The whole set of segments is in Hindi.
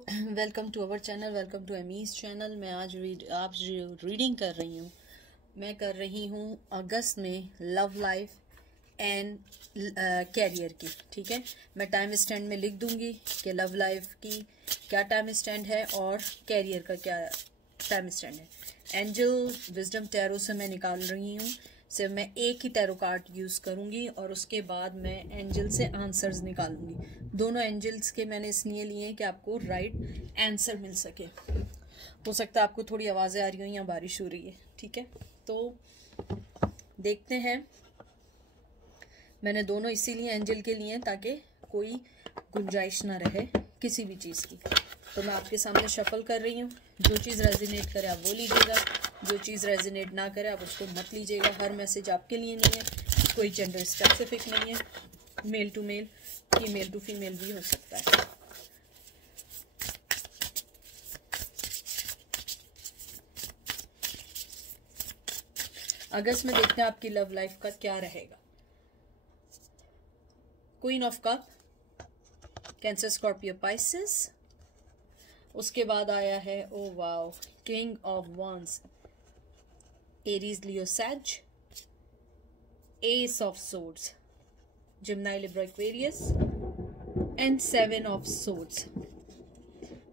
Welcome to our channel, welcome to Amy's channel. मैं आज आप रीडिंग कर रही हूँ। मैं कर रही हूँ अगस्त में लव लाइफ एंड कैरियर की। ठीक है, मैं टाइम स्टैंड में लिख दूंगी कि लव लाइफ की क्या टाइम स्टैंड है और कैरियर का क्या टाइम स्टैंड है। एंजल विजडम टैरो से मैं निकाल रही हूँ। सिर्फ मैं एक ही टैरो कार्ड यूज़ करूँगी और उसके बाद मैं एंजल से आंसर्स निकालूंगी। दोनों एंजल्स के मैंने इसलिए लिए कि आपको राइट आंसर मिल सके। हो सकता है आपको थोड़ी आवाज़ें आ रही हो या बारिश हो रही है। ठीक है, तो देखते हैं। मैंने दोनों इसीलिए एंजल के लिए ताकि कोई गुंजाइश ना रहे किसी भी चीज़ की। तो मैं आपके सामने शफल कर रही हूँ। जो चीज़ रेजिनेट करे आप वो लीजिएगा, जो चीज़ रेजिनेट ना करे आप उसको मत लीजिएगा। हर मैसेज आपके लिए नहीं है, कोई जेंडर स्पेसिफिक नहीं है। Male to male, female to female भी हो सकता है। अगस्त में देखते हैं आपकी लव लाइफ का क्या रहेगा। Queen of cup, Cancer, Scorpio, Pisces. उसके बाद आया है oh wow, king of wands, Aries, Leo, Sag, ace of swords, Gemini, Libra, Aquarius and seven of swords,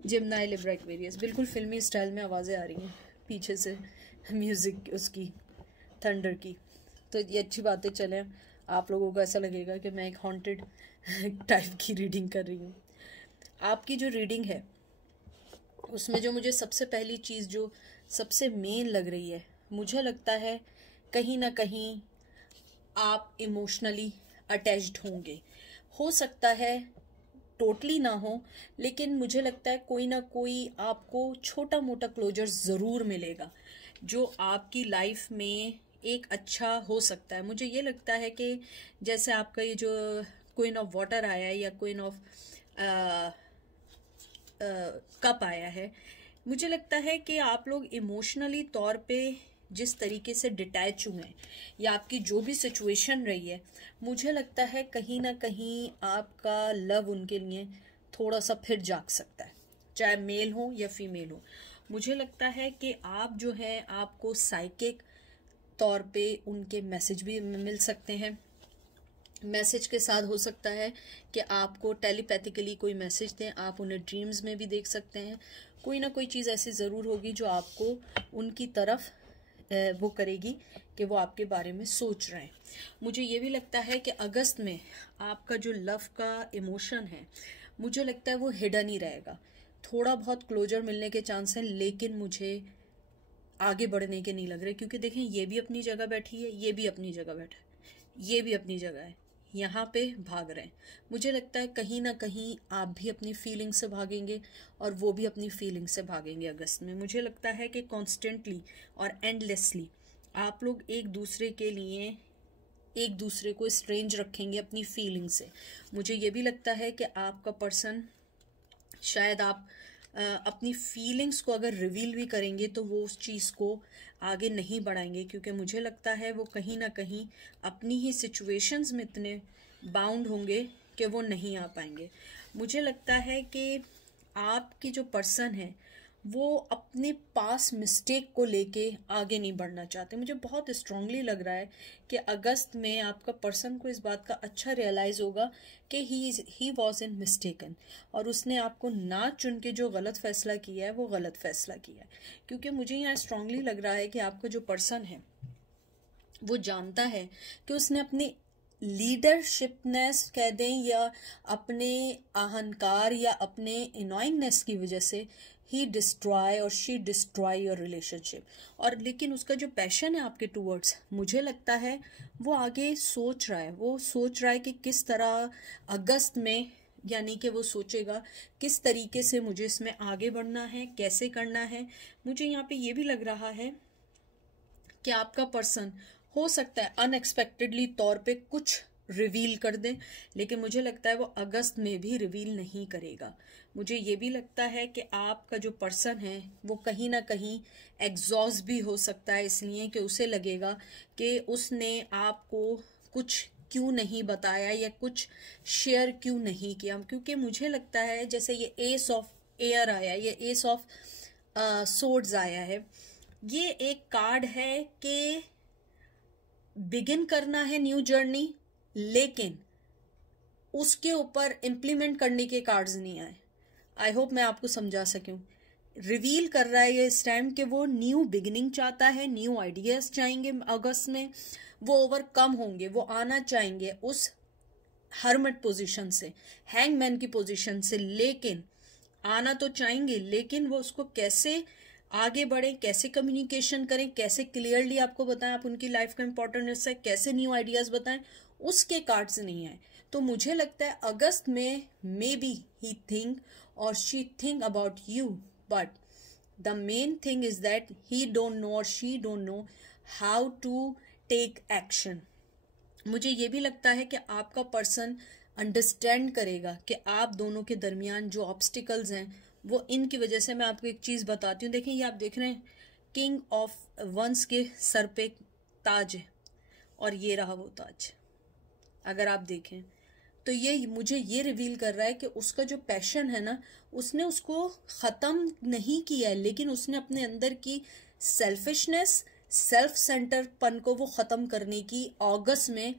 Gemini, Libra, Aquarius. बिल्कुल फिल्मी स्टाइल में आवाज़ें आ रही हैं पीछे से, म्यूजिक उसकी, थंडर की। तो ये अच्छी बातें चलें, आप लोगों को ऐसा लगेगा कि मैं एक हॉन्टेड टाइप की रीडिंग कर रही हूँ। आपकी जो रीडिंग है उसमें जो मुझे सबसे पहली चीज़ जो सबसे मेन लग रही है, मुझे लगता है कहीं ना कहीं आप इमोशनली अटैच्ड होंगे। हो सकता है टोटली ना हो, लेकिन मुझे लगता है कोई ना कोई आपको छोटा मोटा क्लोजर ज़रूर मिलेगा जो आपकी लाइफ में एक अच्छा हो सकता है। मुझे ये लगता है कि जैसे आपका ये जो क्वीन ऑफ वाटर आया है या क्वीन ऑफ कप आया है, मुझे लगता है कि आप लोग इमोशनली तौर पे जिस तरीके से डिटैच हुए हैं या आपकी जो भी सिचुएशन रही है, मुझे लगता है कहीं ना कहीं आपका लव उनके लिए थोड़ा सा फिर जाग सकता है, चाहे मेल हो या फीमेल हो। मुझे लगता है कि आप जो है आपको साइकिक तौर पे उनके मैसेज भी मिल सकते हैं। मैसेज के साथ हो सकता है कि आपको टेलीपैथिकली कोई मैसेज दें, आप उन्हें ड्रीम्स में भी देख सकते हैं। कोई ना कोई चीज़ ऐसी ज़रूर होगी जो आपको उनकी तरफ वो करेगी कि वो आपके बारे में सोच रहे हैं। मुझे ये भी लगता है कि अगस्त में आपका जो लव का इमोशन है, मुझे लगता है वो हिडन ही रहेगा। थोड़ा बहुत क्लोजर मिलने के चांस हैं, लेकिन मुझे आगे बढ़ने के नहीं लग रहे, क्योंकि देखें ये भी अपनी जगह बैठी है, ये भी अपनी जगह बैठा है, ये भी अपनी जगह है, यहाँ पे भाग रहे हैं। मुझे लगता है कहीं ना कहीं आप भी अपनी फीलिंग से भागेंगे और वो भी अपनी फीलिंग से भागेंगे अगस्त में। मुझे लगता है कि कॉन्स्टेंटली और एंडलेसली आप लोग एक दूसरे के लिए एक दूसरे को स्ट्रेंज रखेंगे अपनी फीलिंग से। मुझे ये भी लगता है कि आपका पर्सन, शायद आप अपनी फीलिंग्स को अगर रिवील भी करेंगे तो वो उस चीज़ को आगे नहीं बढ़ाएंगे, क्योंकि मुझे लगता है वो कहीं ना कहीं अपनी ही सिचुएशंस में इतने बाउंड होंगे कि वो नहीं आ पाएंगे। मुझे लगता है कि आपकी जो पर्सन है वो अपने पास मिस्टेक को लेके आगे नहीं बढ़ना चाहते। मुझे बहुत स्ट्रांगली लग रहा है कि अगस्त में आपका पर्सन को इस बात का अच्छा रियलाइज़ होगा कि ही वॉज इन मिस्टेकन, और उसने आपको ना चुन के जो गलत फैसला किया है वो गलत फैसला किया है। क्योंकि मुझे यहाँ स्ट्रांगली लग रहा है कि आपका जो पर्सन है वो जानता है कि उसने अपनी लीडरशिपनेस कह दें या अपने अहंकार या अपने इनोइंगनेस की वजह से ही डिस्ट्रॉय और शी डिस्ट्रॉय योर रिलेशनशिप। और लेकिन उसका जो पैशन है आपके टूवर्ड्स, मुझे लगता है वो आगे सोच रहा है। वो सोच रहा है कि किस तरह अगस्त में, यानी कि वो सोचेगा किस तरीके से मुझे इसमें आगे बढ़ना है, कैसे करना है। मुझे यहाँ पे ये भी लग रहा है कि आपका पर्सन हो सकता है अनएक्सपेक्टेडली तौर पे कुछ रिवील कर दे, लेकिन मुझे लगता है वो अगस्त में भी रिवील नहीं करेगा। मुझे ये भी लगता है कि आपका जो पर्सन है वो कहीं ना कहीं एग्जॉस्ट भी हो सकता है, इसलिए कि उसे लगेगा कि उसने आपको कुछ क्यों नहीं बताया या कुछ शेयर क्यों नहीं किया। क्योंकि मुझे लगता है जैसे ये एस ऑफ एयर आया, ये एस ऑफ सोर्ड्स आया है। ये एक कार्ड है कि बिगिन करना है न्यू जर्नी, लेकिन उसके ऊपर इम्प्लीमेंट करने के कार्ड्स नहीं आए। आई होप मैं आपको समझा सकूं। रिवील कर रहा है ये इस टाइम कि वो न्यू बिगिनिंग चाहता है, न्यू आइडियाज चाहेंगे अगस्त में, वो ओवरकम होंगे, वो आना चाहेंगे उस हर्मिट पोजीशन से, हैंगमैन की पोजीशन से, लेकिन आना तो चाहेंगे, लेकिन वो उसको कैसे आगे बढ़े, कैसे कम्युनिकेशन करें, कैसे क्लियरली आपको बताएं आप उनकी लाइफ का इंपॉर्टेंट हिस्सा है, कैसे न्यू आइडियाज बताएं, उसके कार्ड्स नहीं आए। तो मुझे लगता है अगस्त में may be he think or she think about you, but the main thing is that he don't know or she don't know how to take action. मुझे ये भी लगता है कि आपका पर्सन अंडरस्टैंड करेगा कि आप दोनों के दरमियान जो ऑब्स्टिकल्स हैं वो इनकी वजह से। मैं आपको एक चीज़ बताती हूँ, देखें ये आप देख रहे हैं किंग ऑफ वंस के सर पे ताज है और ये रहा वो ताज। अगर आप देखें तो ये मुझे ये रिवील कर रहा है कि उसका जो पैशन है ना, उसने उसको ख़त्म नहीं किया है, लेकिन उसने अपने अंदर की सेल्फिशनेस, सेल्फ सेंटरपन को वो ख़त्म करने की अगस्त में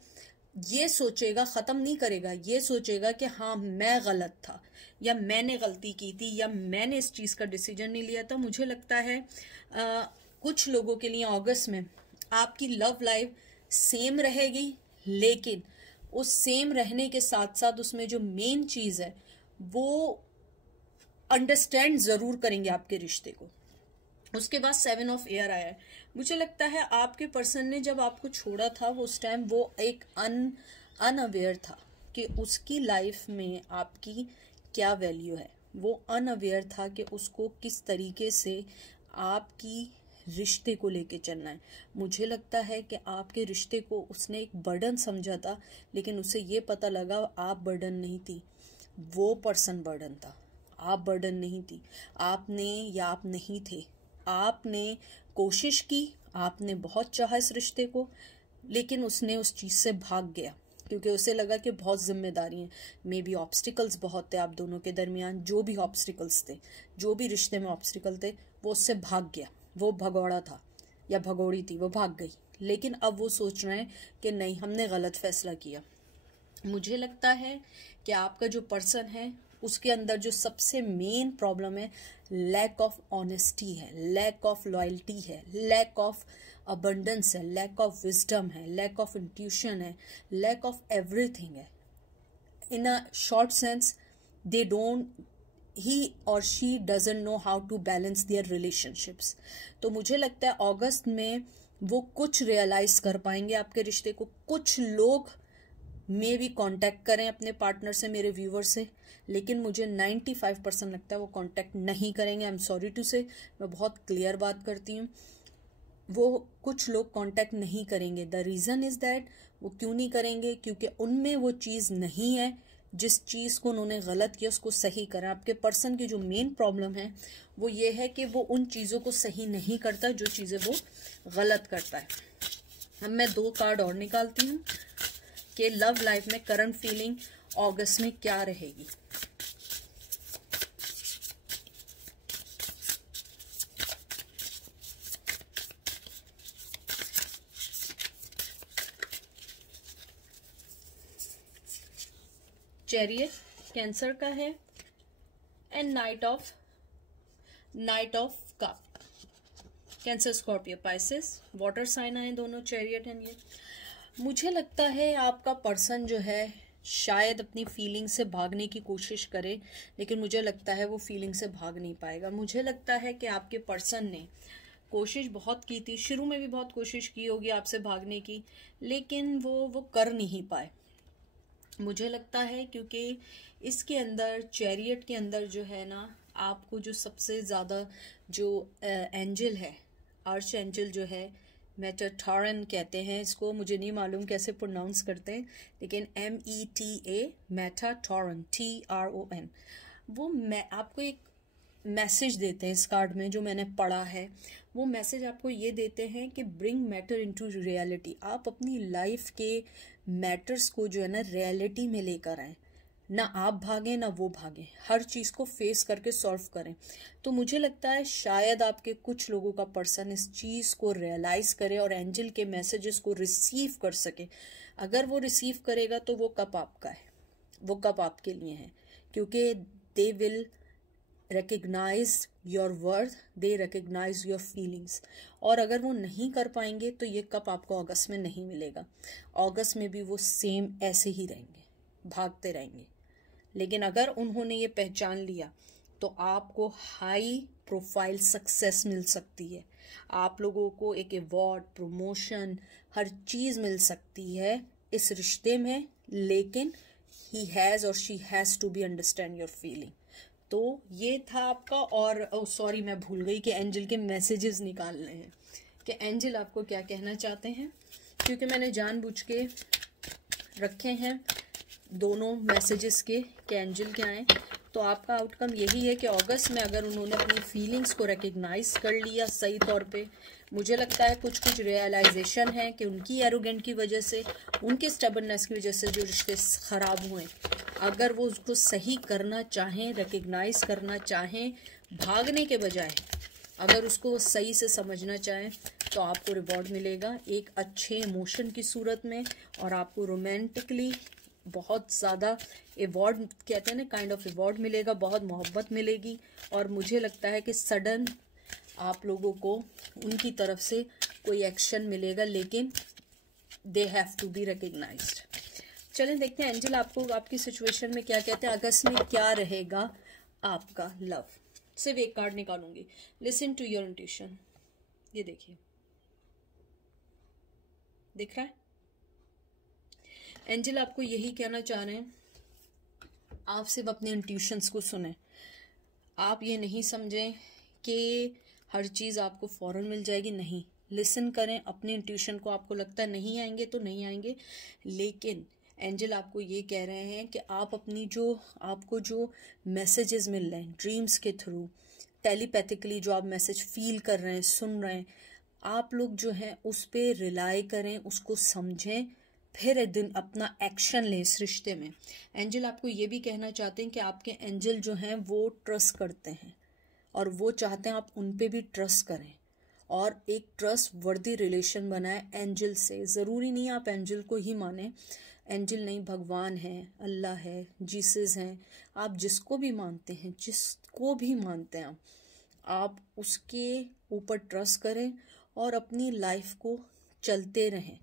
ये सोचेगा, ख़त्म नहीं करेगा, ये सोचेगा कि हाँ मैं गलत था या मैंने गलती की थी या मैंने इस चीज़ का डिसीजन नहीं लिया था। मुझे लगता है कुछ लोगों के लिए अगस्त में आपकी लव लाइफ सेम रहेगी, लेकिन उस सेम रहने के साथ साथ उसमें जो मेन चीज़ है वो अंडरस्टैंड ज़रूर करेंगे आपके रिश्ते को। उसके बाद 7 ऑफ एयर आया है। मुझे लगता है आपके पर्सन ने जब आपको छोड़ा था वो उस टाइम वो एक अनअवेयर था कि उसकी लाइफ में आपकी क्या वैल्यू है। वो अनअवेयर था कि उसको किस तरीके से आपकी रिश्ते को लेके चलना है। मुझे लगता है कि आपके रिश्ते को उसने एक बर्डन समझा था, लेकिन उसे ये पता लगा आप बर्डन नहीं थी, वो पर्सन बर्डन था, आप बर्डन नहीं थी। आपने या आप नहीं थे, आपने कोशिश की, आपने बहुत चाहा इस रिश्ते को, लेकिन उसने उस चीज़ से भाग गया क्योंकि उसे लगा कि बहुत जिम्मेदारी है। मे बी ऑब्स्टिकल्स बहुत थे आप दोनों के दरमियान, जो भी ऑब्स्टिकल्स थे, जो भी रिश्ते में ऑब्स्टिकल थे, वो उससे भाग गया। वो भगौड़ा था या भगोड़ी थी, वो भाग गई। लेकिन अब वो सोच रहे हैं कि नहीं, हमने गलत फैसला किया। मुझे लगता है कि आपका जो पर्सन है उसके अंदर जो सबसे मेन प्रॉब्लम है, लैक ऑफ ऑनेस्टी है, लैक ऑफ लॉयल्टी है, लैक ऑफ अबंडेंस है, लैक ऑफ विजडम है, लैक ऑफ इंट्यूशन है, लैक ऑफ एवरीथिंग है। In a short sense they don't, he or she doesn't know how to balance their relationships. तो मुझे लगता है अगस्त में वो कुछ रियलाइज कर पाएंगे आपके रिश्ते को। कुछ लोग मे भी कांटेक्ट करें अपने पार्टनर से, मेरे व्यूवर से, लेकिन मुझे 95% लगता है वो कांटेक्ट नहीं करेंगे। आई एम सॉरी टू से, मैं बहुत क्लियर बात करती हूँ, वो कुछ लोग कांटेक्ट नहीं करेंगे। द रीज़न इज़ दैट वो क्यों नहीं करेंगे, क्योंकि उनमें वो चीज़ नहीं है जिस चीज़ को उन्होंने गलत किया उसको सही करें। आपके पर्सन की जो मेन प्रॉब्लम है वो ये है कि वो उन चीज़ों को सही नहीं करता जो चीज़ें वो गलत करता है। अब मैं 2 कार्ड और निकालती हूँ कि लव लाइफ में करंट फीलिंग अगस्त में क्या रहेगी। चैरियट कैंसर का है and knight of cup, Cancer, Scorpio, Pisces, water sign आए दोनों, चैरियट एंड ये। मुझे लगता है आपका पर्सन जो है शायद अपनी फीलिंग से भागने की कोशिश करे, लेकिन मुझे लगता है वो फीलिंग से भाग नहीं पाएगा। मुझे लगता है कि आपके पर्सन ने कोशिश बहुत की थी, शुरू में भी बहुत कोशिश की होगी आपसे भागने की, लेकिन वो कर नहीं पाए। मुझे लगता है क्योंकि इसके अंदर, चैरियट के अंदर जो है ना, आपको जो सबसे ज़्यादा जो एंजल है, आर्च एंजल जो है, मेटाटॉरन कहते हैं इसको, मुझे नहीं मालूम कैसे प्रोनाउंस करते हैं, लेकिन META, मेटाटॉरन, TRON, वो मैं आपको एक मैसेज देते हैं इस कार्ड में जो मैंने पढ़ा है। वो मैसेज आपको ये देते हैं कि ब्रिंग मैटर इनटू रियलिटी। आप अपनी लाइफ के मैटर्स को जो है ना रियलिटी में लेकर आए। ना आप भागें ना वो भागें, हर चीज़ को फेस करके सॉल्व करें। तो मुझे लगता है शायद आपके कुछ लोगों का पर्सन इस चीज़ को रियलाइज़ करे और एंजल के मैसेजेस को रिसीव कर सके। अगर वो रिसीव करेगा तो वो कप आपका है, वो कप आपके लिए है, क्योंकि they will recognize your worth, they recognize your feelings। और अगर वो नहीं कर पाएंगे तो ये कप आपको अगस्त में नहीं मिलेगा। अगस्त में भी वो सेम ऐसे ही रहेंगे, भागते रहेंगे। लेकिन अगर उन्होंने ये पहचान लिया तो आपको हाई प्रोफाइल सक्सेस मिल सकती है, आप लोगों को एक अवार्ड, प्रमोशन, हर चीज़ मिल सकती है इस रिश्ते में। लेकिन ही हैज़ और she has to be understand your feeling. तो ये था आपका। और सॉरी, मैं भूल गई कि एंजल के मैसेजेस निकालने हैं कि एंजल आपको क्या कहना चाहते हैं, क्योंकि मैंने जानबूझ के रखे हैं दोनों मैसेजेस के कि एंजल क्या हैं। तो आपका आउटकम यही है कि अगस्त में अगर उन्होंने अपनी फीलिंग्स को रिकग्नाइज कर लिया सही तौर पे, मुझे लगता है कुछ कुछ रियलाइजेशन है कि उनकी एरोगेंट की वजह से, उनके स्टबर्ननेस की वजह से जो रिश्ते ख़राब हुए, अगर वो उसको सही करना चाहें, रिकग्नाइज करना चाहें, भागने के बजाय अगर उसको सही से समझना चाहें, तो आपको रिवॉर्ड मिलेगा एक अच्छे इमोशन की सूरत में। और आपको रोमांटिकली बहुत ज़्यादा अवॉर्ड, कहते हैं ना, काइंड ऑफ अवॉर्ड मिलेगा, बहुत मोहब्बत मिलेगी। और मुझे लगता है कि सडन आप लोगों को उनकी तरफ से कोई एक्शन मिलेगा, लेकिन they have to be recognised. चलें देखते हैं एंजल आपको आपकी सिचुएशन में क्या कहते हैं, अगस्त में क्या रहेगा आपका लव। सिर्फ एक कार्ड निकालूंगी। Listen to your intuition. ये देखिए, दिख रहा है? एंजल आपको यही कहना चाह रहे हैं, आप सिर्फ अपने इंट्यूशंस को सुने। आप ये नहीं समझें कि हर चीज़ आपको फौरन मिल जाएगी, नहीं। लिसन करें अपने इंट्यूशन को। आपको लगता है नहीं आएंगे तो नहीं आएंगे, लेकिन एंजल आपको ये कह रहे हैं कि आप अपनी आपको जो मैसेजेस मिल रहे हैं ड्रीम्स के थ्रू, टेलीपैथिकली जो आप मैसेज फील कर रहे हैं, सुन रहे हैं, आप लोग जो हैं उस पर रिलाई करें, उसको समझें, फिर एक दिन अपना एक्शन लें इस रिश्ते में। एंजल आपको ये भी कहना चाहते हैं कि आपके एंजल जो हैं वो ट्रस्ट करते हैं और वो चाहते हैं आप उन पे भी ट्रस्ट करें और एक ट्रस्ट वर्दी रिलेशन बनाए एंजल से। ज़रूरी नहीं आप एंजल को ही माने, एंजल नहीं, भगवान है, अल्लाह है, जीसस हैं, आप जिसको भी मानते हैं, जिसको भी मानते हैं आप उसके ऊपर ट्रस्ट करें और अपनी लाइफ को चलते रहें,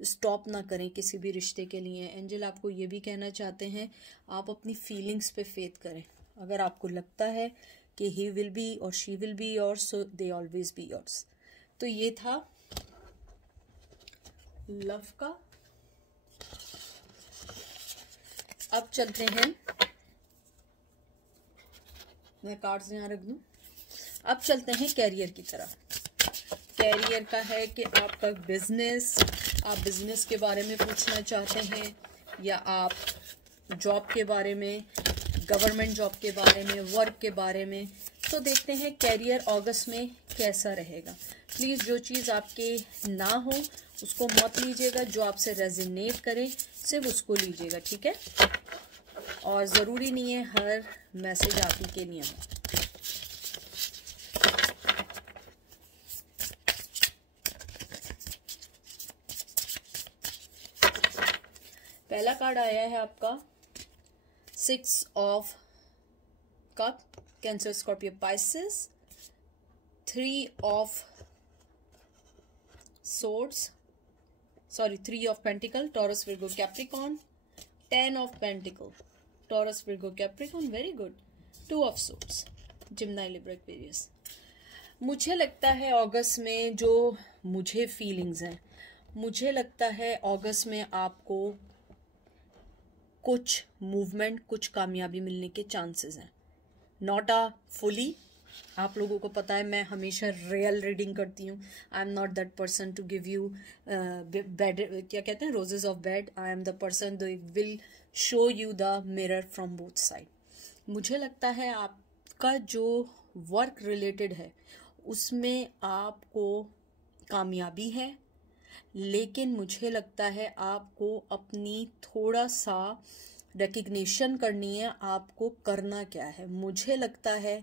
स्टॉप ना करें किसी भी रिश्ते के लिए। एंजल आपको ये भी कहना चाहते हैं आप अपनी फीलिंग्स पे फेथ करें। अगर आपको लगता है कि ही विल बी और she will be yours, so they always be yours. तो ये था लव का। अब चलते हैं, मैं कार्ड्स यहाँ रख दूं। अब चलते हैं कैरियर की तरफ। कैरियर का है कि आपका बिजनेस, आप बिजनेस के बारे में पूछना चाहते हैं या आप जॉब के बारे में, गवर्नमेंट जॉब के बारे में, वर्क के बारे में। तो देखते हैं कैरियर अगस्त में कैसा रहेगा। प्लीज़ जो चीज़ आपके ना हो उसको मत लीजिएगा, जो आपसे रेजोनेट करे सिर्फ उसको लीजिएगा, ठीक है? और ज़रूरी नहीं है हर मैसेज आप ही के लिए हो। पहला कार्ड आया है आपका 6 of cup, Cancer, Scorpio, Pisces. 3 of swords, sorry 3 of pentacle, Taurus, Virgo, Capricorn. 10 of pentacle, Taurus, Virgo, Capricorn, very good. 2 of swords, Gemini, Libra, Aquarius. मुझे लगता है अगस्त में जो मुझे फीलिंग्स हैं, मुझे लगता है अगस्त में आपको कुछ मूवमेंट, कुछ कामयाबी मिलने के चांसेस हैं। नॉट अ फुली, आप लोगों को पता है मैं हमेशा रियल रीडिंग करती हूँ। I am not that person to give you bed, क्या कहते हैं, roses of bed. I am the person though will show you the mirror from both side. मुझे लगता है आपका जो वर्क रिलेटेड है उसमें आपको कामयाबी है, लेकिन मुझे लगता है आपको अपनी थोड़ा सा रिकग्निशन करनी है, आपको करना क्या है। मुझे लगता है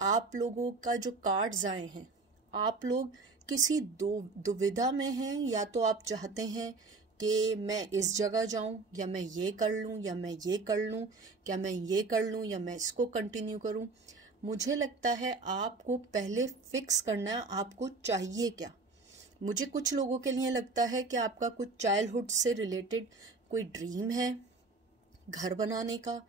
आप लोगों का जो कार्ड्स आए हैं, आप लोग किसी दुविधा में हैं। या तो आप चाहते हैं कि मैं इस जगह जाऊं, या मैं ये कर लूं, या मैं ये कर लूं, क्या मैं ये कर लूं, या मैं इसको कंटिन्यू करूं। मुझे लगता है आपको पहले फिक्स करना है आपको चाहिए क्या। मुझे कुछ लोगों के लिए लगता है कि आपका कुछ चाइल्डहुड से रिलेटेड कोई ड्रीम है, घर बनाने का,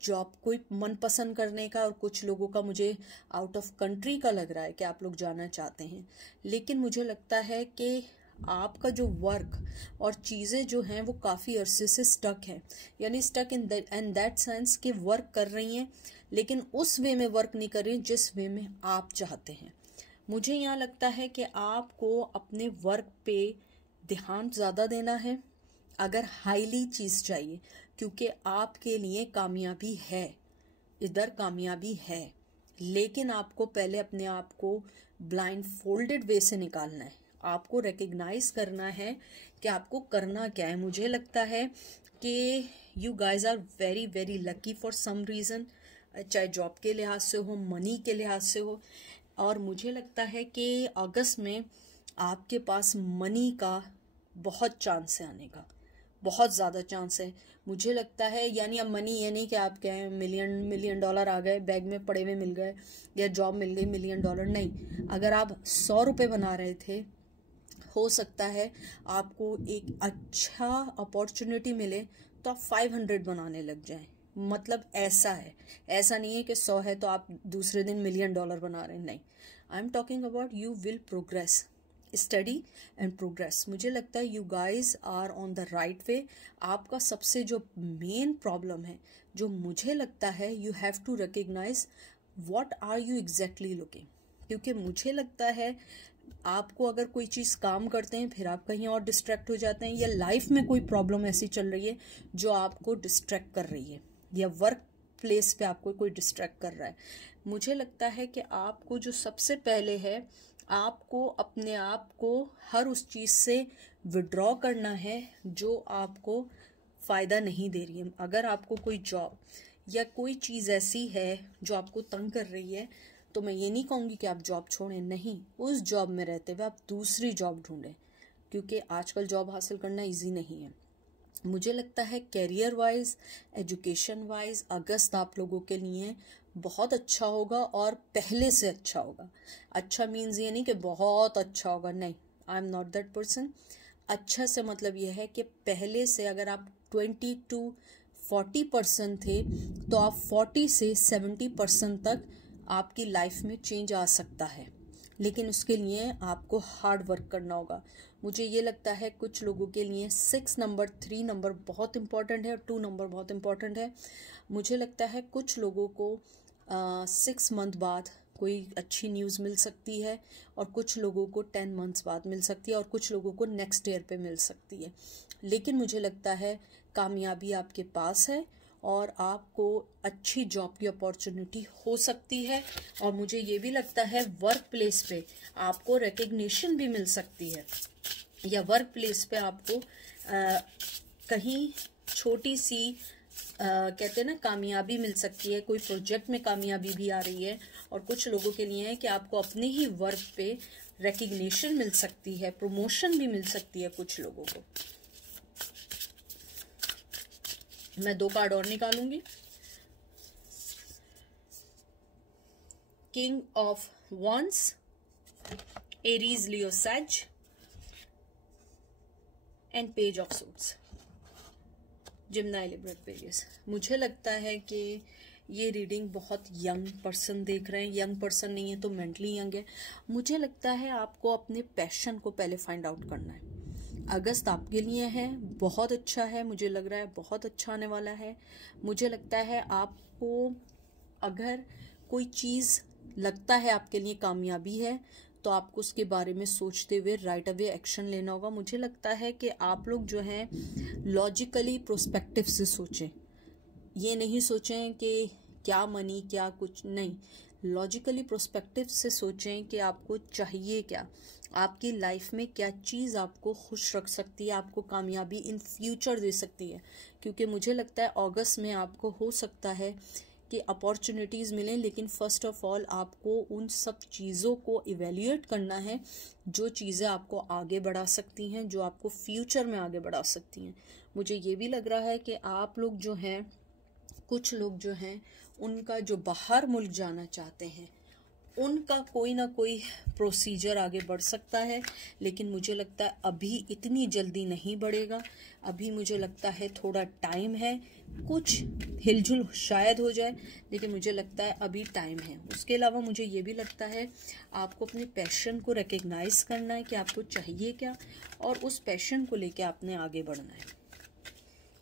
जॉब कोई मनपसंद करने का, और कुछ लोगों का मुझे आउट ऑफ कंट्री का लग रहा है कि आप लोग जाना चाहते हैं। लेकिन मुझे लगता है कि आपका जो वर्क और चीज़ें जो हैं वो काफ़ी अरसे से स्टक हैं, यानी स्टक इन दैट सेंस कि वर्क कर रही हैं लेकिन उस वे में वर्क नहीं कर रही जिस वे में आप चाहते हैं। मुझे यहाँ लगता है कि आपको अपने वर्क पे ध्यान ज़्यादा देना है अगर हाईली चीज़ चाहिए, क्योंकि आपके लिए कामयाबी है, इधर कामयाबी है। लेकिन आपको पहले अपने आप को ब्लाइंड फोल्डेड वे से निकालना है। आपको रिकग्नाइज करना है कि आपको करना क्या है। मुझे लगता है कि you guys are very very lucky for some reason, चाहे जॉब के लिहाज से हो, मनी के लिहाज से हो। और मुझे लगता है कि अगस्त में आपके पास मनी का बहुत चांस है आने का, बहुत ज़्यादा चांस है। मुझे लगता है यानी अब मनी ये नहीं कि आप कहें मिलियन डॉलर आ गए, बैग में पड़े हुए मिल गए, या जॉब मिल गई $1 मिलियन, नहीं। अगर आप 100 रुपये बना रहे थे, हो सकता है आपको एक अच्छा अपॉर्चुनिटी मिले तो आप 500 बनाने लग जाएं। मतलब ऐसा है, ऐसा नहीं है कि 100 है तो आप दूसरे दिन $1 मिलियन बना रहे हैं, नहीं। I am talking about you will progress, study and progress. मुझे लगता है you guys are on the right way. आपका सबसे जो मेन प्रॉब्लम है, जो मुझे लगता है you have to recognise what are you exactly looking. क्योंकि मुझे लगता है आपको अगर कोई चीज़ काम करते हैं फिर आप कहीं और डिस्ट्रैक्ट हो जाते हैं, या लाइफ में कोई प्रॉब्लम ऐसी चल रही है जो आपको डिस्ट्रैक्ट कर रही है, या वर्क प्लेस पे आपको कोई डिस्ट्रैक्ट कर रहा है। मुझे लगता है कि आपको जो सबसे पहले है, आपको अपने आप को हर उस चीज़ से विड्रॉ करना है जो आपको फ़ायदा नहीं दे रही है। अगर आपको कोई जॉब या कोई चीज़ ऐसी है जो आपको तंग कर रही है, तो मैं ये नहीं कहूँगी कि आप जॉब छोड़ें, नहीं। उस जॉब में रहते हुए आप दूसरी जॉब ढूंढें, क्योंकि आजकल जॉब हासिल करना इजी नहीं है। मुझे लगता है कैरियर वाइज, एजुकेशन वाइज अगस्त आप लोगों के लिए बहुत अच्छा होगा, और पहले से अच्छा होगा। अच्छा मीन्स ये नहीं कि बहुत अच्छा होगा, नहीं, I am not that person. अच्छा से मतलब यह है कि पहले से अगर आप 20 to 40% थे, तो आप 40 से 70% तक आपकी लाइफ में चेंज आ सकता है। लेकिन उसके लिए आपको हार्ड वर्क करना होगा। मुझे ये लगता है कुछ लोगों के लिए 6 नंबर, 3 नंबर बहुत इंपॉर्टेंट है, और 2 नंबर बहुत इंपॉर्टेंट है। मुझे लगता है कुछ लोगों को 6 मंथ बाद कोई अच्छी न्यूज़ मिल सकती है, और कुछ लोगों को 10 मंथ्स बाद मिल सकती है, और कुछ लोगों को नेक्स्ट ईयर पे मिल सकती है। लेकिन मुझे लगता है कामयाबी आपके पास है, और आपको अच्छी जॉब की अपॉर्चुनिटी हो सकती है। और मुझे ये भी लगता है वर्क प्लेस पे आपको रिकग्निशन भी मिल सकती है, या वर्क प्लेस पे आपको कहीं छोटी सी कहते हैं ना कामयाबी मिल सकती है, कोई प्रोजेक्ट में कामयाबी भी आ रही है। और कुछ लोगों के लिए है कि आपको अपने ही वर्क पे रिकग्निशन मिल सकती है, प्रमोशन भी मिल सकती है कुछ लोगों को। मैं 2 कार्ड और निकालूंगी। King of wands, Aries, Leo, Sag, and page of suits, Gemini, Libra, Aquarius. मुझे लगता है कि ये रीडिंग बहुत यंग पर्सन देख रहे हैं। यंग पर्सन नहीं है तो मेंटली यंग है। मुझे लगता है आपको अपने पैशन को पहले फाइंड आउट करना है। अगस्त आपके लिए है, बहुत अच्छा है, मुझे लग रहा है बहुत अच्छा आने वाला है। मुझे लगता है आपको अगर कोई चीज़ लगता है आपके लिए कामयाबी है, तो आपको उसके बारे में सोचते हुए राइट अवे एक्शन लेना होगा। मुझे लगता है कि आप लोग जो हैं लॉजिकली प्रोस्पेक्टिव से सोचें, ये नहीं सोचें कि क्या मनी क्या कुछ नहीं, लॉजिकली प्रोस्पेक्टिव से सोचें कि आपको चाहिए क्या, आपकी लाइफ में क्या चीज़ आपको खुश रख सकती है, आपको कामयाबी इन फ्यूचर दे सकती है। क्योंकि मुझे लगता है अगस्त में आपको हो सकता है कि अपॉर्चुनिटीज़ मिलें, लेकिन फ़र्स्ट ऑफ ऑल आपको उन सब चीज़ों को इवेल्युएट करना है जो चीज़ें आपको आगे बढ़ा सकती हैं, जो आपको फ्यूचर में आगे बढ़ा सकती हैं। मुझे ये भी लग रहा है कि आप लोग जो हैं, कुछ लोग जो हैं, उनका जो बाहर मुल्क जाना चाहते हैं उनका कोई ना कोई प्रोसीजर आगे बढ़ सकता है, लेकिन मुझे लगता है अभी इतनी जल्दी नहीं बढ़ेगा। अभी मुझे लगता है थोड़ा टाइम है, कुछ हिलजुल शायद हो जाए, लेकिन मुझे लगता है अभी टाइम है। उसके अलावा मुझे ये भी लगता है आपको अपने पैशन को रिकग्नाइज करना है कि आपको चाहिए क्या, और उस पैशन को लेके आपने आगे बढ़ना है।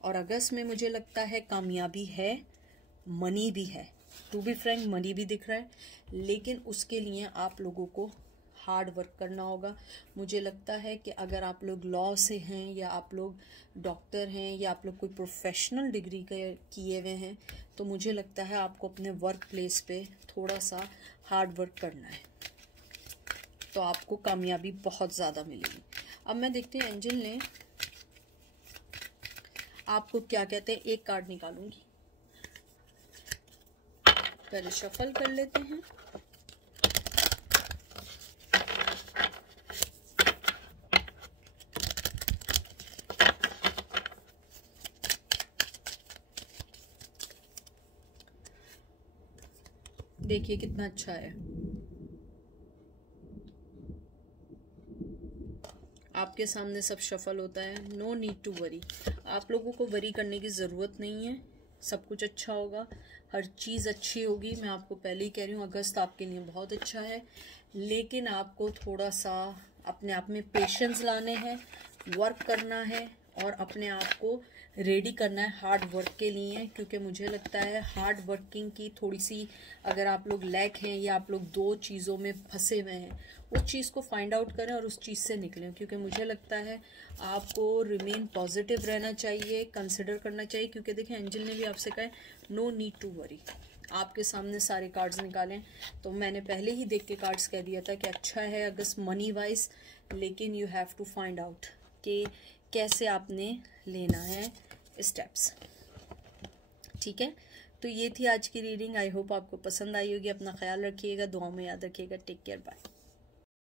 और अगस्त में मुझे लगता है कामयाबी है, मनी भी है, टू बी फ्रैंक मनी भी दिख रहा है, लेकिन उसके लिए आप लोगों को हार्ड वर्क करना होगा। मुझे लगता है कि अगर आप लोग लॉ से हैं, या आप लोग डॉक्टर हैं, या आप लोग कोई प्रोफेशनल डिग्री किए हुए हैं, तो मुझे लगता है आपको अपने वर्क प्लेस पे थोड़ा सा हार्ड वर्क करना है, तो आपको कामयाबी बहुत ज़्यादा मिलेगी। अब मैं देखती हूँ एंजल ने आपको क्या कहते हैं। एक कार्ड निकालूंगी, पहले शफल कर लेते हैं। देखिए कितना अच्छा है। आपके सामने सब शफल होता है। नो नीड टू वरी, आप लोगों को वरी करने की ज़रूरत नहीं है। सब कुछ अच्छा होगा, हर चीज़ अच्छी होगी। मैं आपको पहले ही कह रही हूँ अगस्त आपके लिए बहुत अच्छा है, लेकिन आपको थोड़ा सा अपने आप में पेशेंस लाने हैं, वर्क करना है, और अपने आप को रेडी करना है हार्ड वर्क के लिए। क्योंकि मुझे लगता है हार्ड वर्किंग की थोड़ी सी, अगर आप लोग लैक हैं या आप लोग दो चीज़ों में फंसे हुए हैं, उस चीज़ को फाइंड आउट करें और उस चीज़ से निकलें। क्योंकि मुझे लगता है आपको रिमेन पॉजिटिव रहना चाहिए, कंसिडर करना चाहिए। क्योंकि देखिए एंजल ने भी आपसे कहा है नो नीड टू वरी। आपके सामने सारे कार्ड्स निकालें, तो मैंने पहले ही देख के कार्ड्स कह दिया था कि अच्छा है अगस्त मनी वाइज, लेकिन you have to find out कि कैसे आपने लेना है स्टेप्स। ठीक है, तो ये थी आज की रीडिंग। आई होप आपको पसंद आई होगी। अपना ख्याल रखिएगा, दुआ में याद रखिएगा। Take care, bye.